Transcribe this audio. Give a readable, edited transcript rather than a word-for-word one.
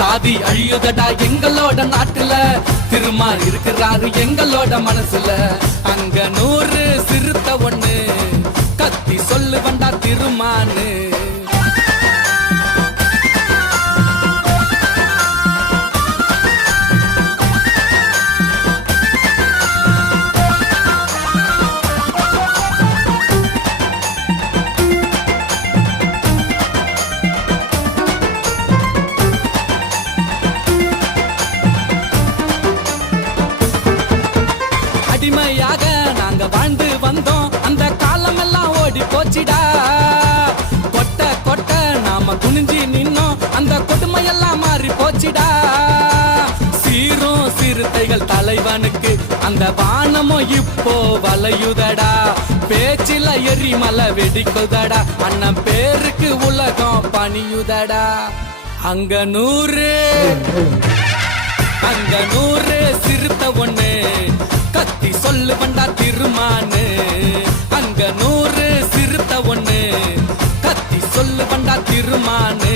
சாதி அழியுதடா எங்களோட நாட்டுல, திருமால் இருக்கிறாரு எங்களோட மனசுல. அங்க 100 சிறுத்தை ஒண்ணு கத்தி சொல்லுவண்டா திருமானு. அடிமையாக நாங்க வாழ்ந்து வந்தோம், அந்த காலம் எல்லாம் ஓடி போச்சிடா. கொட்ட கொட்ட நாம குனிஞ்சி நின்னோம், அந்த கொடுமையெல்லாம் மாறி போச்சிடா. சீரும் சிறுத்தைகள் தலைவனுக்கு அந்த வானமும் இப்போ வளையுதடா. பேச்சில எரிமலை வெடிக்குதடா, அண்ணன் பேருக்கு உலகம் பணியுதடா. அங்க 100 சிறுத்தை ஒண்ணு கத்தி சொல்லுவண்டா திருமானு. அங்க 100 சிறுத்தை ஒண்ணு கத்தி சொல்லுவண்டா திருமானு.